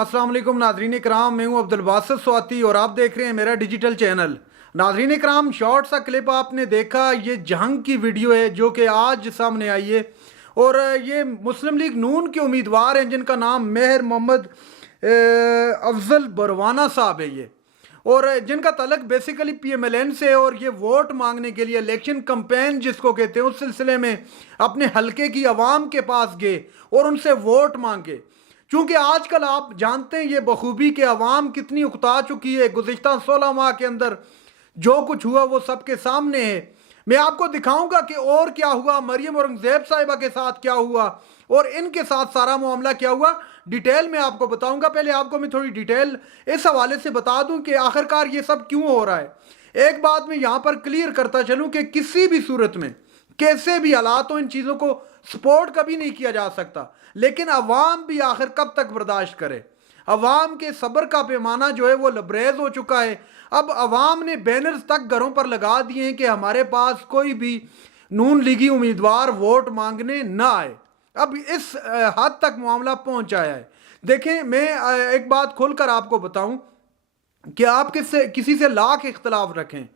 अस्सलाम वालेकुम नाजरीन कराम, मैं हूं अब्दुल बासित स्वाति और आप देख रहे हैं मेरा डिजिटल चैनल। नाजरीन कराम, शॉर्ट सा क्लिप आपने देखा, ये जंग की वीडियो है जो कि आज सामने आई है। और ये मुस्लिम लीग नून के उम्मीदवार हैं जिनका नाम मेहर मोहम्मद अफजल बरवाना साहब है ये, और जिनका तलक बेसिकली PMLN से है। और ये वोट मांगने के लिए इलेक्शन कैंपेन जिसको कहते हैं उस सिलसिले में अपने हलके की आवाम के पास गए और उनसे वोट मांगे। चूँकि आजकल आप जानते हैं ये बखूबी कि अवाम कितनी उकता चुकी है। गुज़िश्ता 16 माह के अंदर जो कुछ हुआ वो सबके सामने है। मैं आपको दिखाऊंगा कि और क्या हुआ, मरियम औरंगज़ेब साहिबा के साथ क्या हुआ और इनके साथ सारा मामला क्या हुआ, डिटेल में आपको बताऊंगा। पहले आपको मैं थोड़ी डिटेल इस हवाले से बता दूं कि आखिरकार ये सब क्यों हो रहा है। एक बात मैं यहाँ पर क्लियर करता चलूँ कि किसी भी सूरत में कैसे भी हालात हो इन चीज़ों को सपोर्ट कभी नहीं किया जा सकता, लेकिन अवाम भी आखिर कब तक बर्दाश्त करे। अवाम के सब्र का पैमाना जो है वो लबरेज हो चुका है। अब अवाम ने बैनर्स तक घरों पर लगा दिए हैं कि हमारे पास कोई भी नून लीगी उम्मीदवार वोट मांगने ना आए। अब इस हद तक मामला पहुंच आया है। देखें, मैं एक बात खोलकर आपको बताऊं कि आप किसी से लाख इख्तलाफ रखें,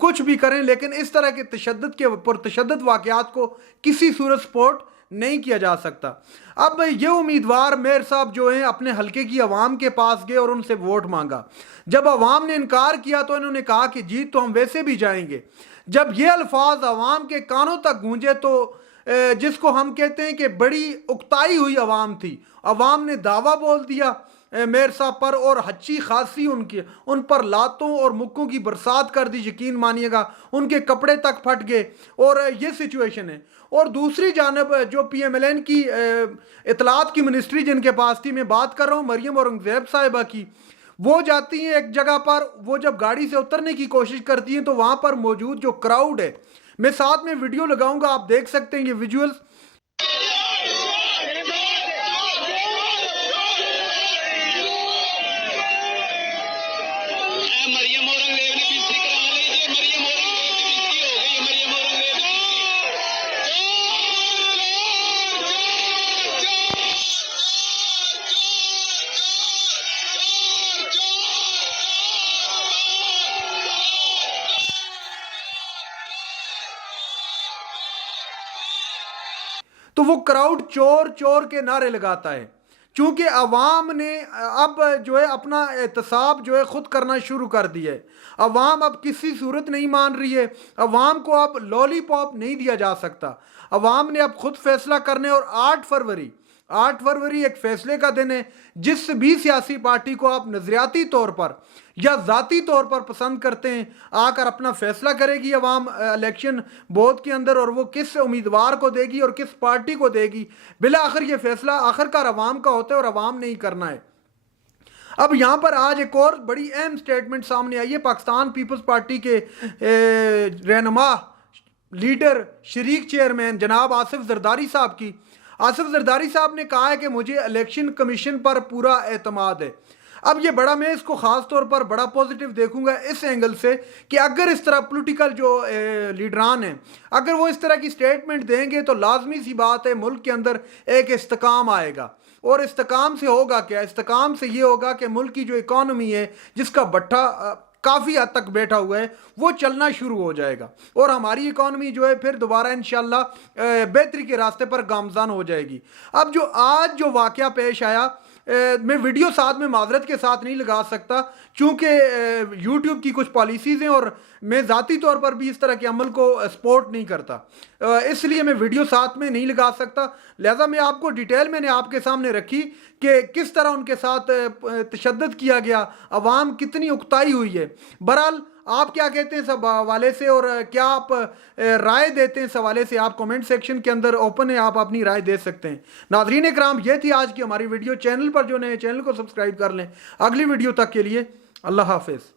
कुछ भी करें, लेकिन इस तरह के तशद्दुद के पुरतशद्दुद वाक़यात को किसी सूरत सपोर्ट नहीं किया जा सकता। अब ये उम्मीदवार मेयर साहब जो हैं अपने हलके की आवाम के पास गए और उनसे वोट मांगा। जब आवाम ने इनकार किया तो इन्होंने कहा कि जीत तो हम वैसे भी जाएंगे। जब ये अल्फाज आवाम के कानों तक गूंजे तो जिसको हम कहते हैं कि बड़ी उकताई हुई आवाम थी, आवाम ने दावा बोल दिया मेयर साहब पर और अच्छी खासी उन पर लातों और मुक्कों की बरसात कर दी। यकीन मानिएगा उनके कपड़े तक फट गए और ये सिचुएशन है। और दूसरी जानब जो PMLN की इतलात की मिनिस्ट्री जिनके पास थी, मैं बात कर रहा हूँ मरियम औरंगज़ेब साहिबा की, वो जाती हैं एक जगह पर, वो जब गाड़ी से उतरने की कोशिश करती हैं तो वहाँ पर मौजूद जो क्राउड है, मैं साथ में वीडियो लगाऊंगा, आप देख सकते हैं ये विजुअल्स। मरियम औरंगज़ेब ने बेइज्जती करा लीजिए, मरियम औरंगज़ेब की बेइज्जती हो गई है, मरियम औरंगज़ेब की तो वो क्राउड चोर चोर के नारे लगाता है। चूंकि अवाम ने अब जो है अपना एहतसाब जो है खुद करना शुरू कर दिया है। अवाम अब किसी सूरत नहीं मान रही है। अवाम को अब लॉलीपॉप नहीं दिया जा सकता। अवाम ने अब खुद फैसला करने, और 8 फरवरी एक फैसले का दिन है। जिस भी सियासी पार्टी को आप नजरियाती तौर पर या ज़ाती तौर पर पसंद करते हैं, आकर अपना फैसला करेगी अवाम इलेक्शन बोर्ड के अंदर, और वो किस उम्मीदवार को देगी और किस पार्टी को देगी। बिला आखिर ये फैसला आखिरकार अवाम का होता है और अवाम ने ही करना है। अब यहाँ पर आज एक और बड़ी अहम स्टेटमेंट सामने आई है पाकिस्तान पीपल्स पार्टी के रहनुमा, लीडर, शरीक चेयरमैन जनाब आसिफ जरदारी साहब की। आसिफ जरदारी साहब ने कहा है कि मुझे इलेक्शन कमीशन पर पूरा एतमाद है। अब ये बड़ा, मैं इसको ख़ास तौर पर बड़ा पॉजिटिव देखूंगा इस एंगल से कि अगर इस तरह पॉलिटिकल जो लीडरान हैं, अगर वो इस तरह की स्टेटमेंट देंगे तो लाजमी सी बात है मुल्क के अंदर एक इस्तेकाम आएगा। और इस्तेकाम से होगा क्या? इस्तेकाम से ये होगा कि मुल्क की जो इकॉनमी है, जिसका भट्ठा काफ़ी हद तक बैठा हुआ है, वो चलना शुरू हो जाएगा और हमारी इकॉनमी जो है फिर दोबारा इंशाल्लाह बेहतरी के रास्ते पर गामज़न हो जाएगी। अब जो आज जो वाक़या पेश आया, मैं वीडियो साथ में माजरत के साथ नहीं लगा सकता चूँकि यूट्यूब की कुछ पॉलिसीज़ हैं और मैं ज़ाती तौर पर भी इस तरह के अमल को सपोर्ट नहीं करता, इसलिए मैं वीडियो साथ में नहीं लगा सकता। लिहाजा मैं आपको डिटेल मैंने आपके सामने रखी कि किस तरह उनके साथ तशद्दुद किया गया, अवाम कितनी उकताई हुई है। बहरहाल आप क्या कहते हैं इस हवाले से और क्या आप राय देते हैं इस हवाले से, आप कमेंट सेक्शन के अंदर ओपन है, आप अपनी राय दे सकते हैं। नाज़रीन इकराम, ये थी आज की हमारी वीडियो। चैनल पर जो नए चैनल को सब्सक्राइब कर लें। अगली वीडियो तक के लिए अल्लाह हाफिज़।